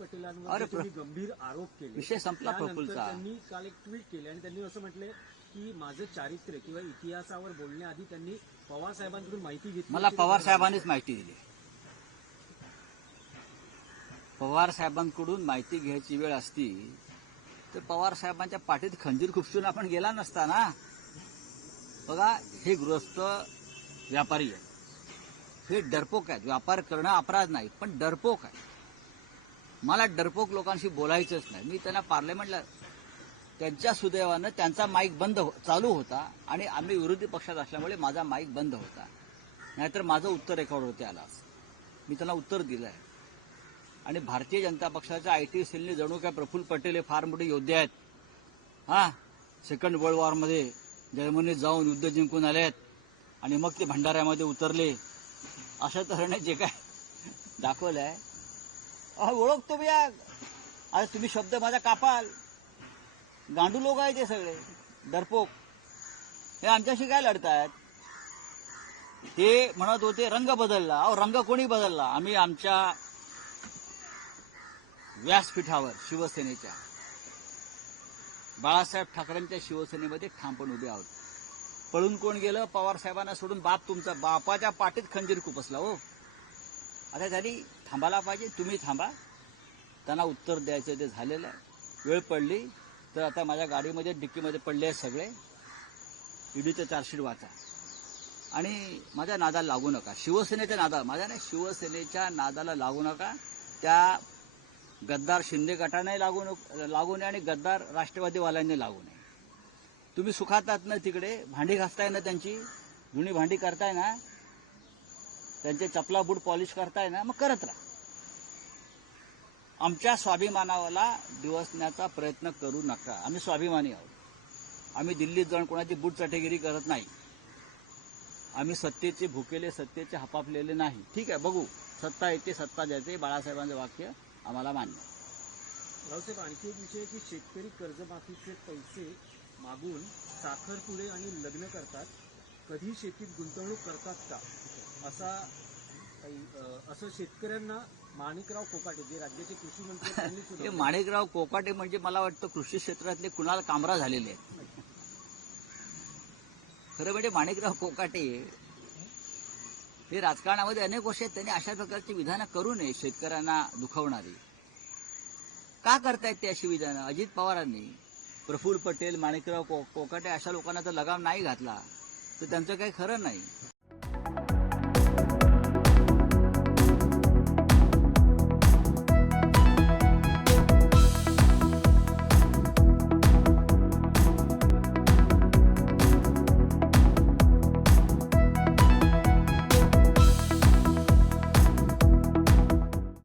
पटेलांवर तुम्ही गंभीर आरोप केले, विषय संपला प्रफुल्लचा. त्यांनी काल एक ट्विट केले आणि त्यांनी असं म्हटले की माझं चारित्र्य किंवा इतिहासावर बोलण्याआधी त्यांनी पवार साहेबांकडून माहिती घेतली. मला पवार साहेबांनीच माहिती दिली. पवार साहेबांकडून माहिती घ्यायची वेळ असती तर पवार साहेबांच्या पाठीत खंजीर खुपसून आपण गेला नसता ना. बघा, हे गृहस्थ व्यापारी आहे, हे डरपोक आहेत. व्यापार करणं अपराध नाही, पण डरपोक आहे. मला डरपोक लोकांशी बोलायचंच नाही. मी त्यांना पार्लमेंटला, त्यांच्या सुदैवानं त्यांचा माईक बंद चालू होता आणि आम्ही विरोधी पक्षात असल्यामुळे माझा माईक बंद होता, नाहीतर माझं उत्तर रेकॉर्डवरती आलं असं. मी त्यांना उत्तर दिलं आहे. आणि भारतीय जनता पक्षाच्या आयटी सेलने जणू काय प्रफुल्ल पटेल हे फार मोठे योद्धे आहेत. सेकंड वर्ल्ड वॉरमध्ये जर्मनीत जाऊन युद्ध जिंकून आलेत आणि मग ते भंडाऱ्यामध्ये उतरले, अशा तऱ्हेने जे काय दाखवलंय. ओळखतो मी. आज तुम्ही शब्द माझा कापाल. गांडू लोक आहे ते सगळे डरपोक. हे आमच्याशी काय लढतायत? ते म्हणत होते रंग बदलला. रंग कोणी बदलला? आम्ही आमच्या व्यासपीठावर शिवसेनेच्या बाळासाहेब ठाकरेंच्या शिवसेनेमध्ये ठामपण उभे आहोत. पळून कोण गेलं? पवार साहेबांना सोडून बाप तुमचा. बापाच्या पाठीत खंजीर खुपसला हो. आता त्यांनी थांबायला पाहिजे. तुम्ही थांबा. त्यांना उत्तर द्यायचं ते झालेलं आहे. वेळ पडली तर आता माझ्या गाडीमध्ये डिक्कीमध्ये पडले आहेत सगळे. ईडीचं चार्जशीट वाचा आणि माझ्या नादाला लागू नका. शिवसेनेच्या नादाला, माझ्या नाही, शिवसेनेच्या नादाला लागू नका. त्या गद्दार शिंदे गटाने लागू नये आणि गद्दार राष्ट्रवादीवाल्यांनी लागू नये. तुम्ही सुखात आहात ना तिकडे, भांडी घासताय ना, त्यांची जुनी भांडी करताय ना, त्यांचे चपला बूट पॉलिश करताय ना, मग करत राहा. आमच्या स्वाभिमानाला दिवसण्याचा प्रयत्न करू नका. आम्ही स्वाभिमानी आहोत. आम्ही दिल्लीत जाऊन कोणाची बूट चटेगिरी करत नाही. आम्ही सत्तेचे भुकेले, सत्तेचे हपापलेले नाही. ठीक आहे, बघू. सत्ता येते, सत्ता जाते. बाळासाहेबांचं वाक्य आम्हाला मान्य. रावसाहेब, आणखी एक विषय की शेतकरी कर्जमाफीचे पैसे मागून साखरपुडे आणि लग्न करतात. कधी शेतीत गुंतवणूक करतात का? असं शेतकऱ्यांना माणिकराव कोकाटे, जे राज्याचे कृषी मंत्री, त्यांनी सुद्धा. माणिकराव कोकाटे म्हणजे मला वाटतं कृषी क्षेत्रातले कुणाल कामरा झालेले आहेत. खरं म्हणजे माणिकराव कोकाटे हे राजकारणामध्ये अनेक वर्ष आहेत. त्यांनी अशा प्रकारची विधानं करू नये. शेतकऱ्यांना दुखवणारी का करतायत ते अशी विधानं? अजित पवारांनी प्रफुल्ल पटेल, माणिकराव कोकाटे अशा लोकांना जर लगाम नाही घातला तर त्यांचं काही खरं नाही.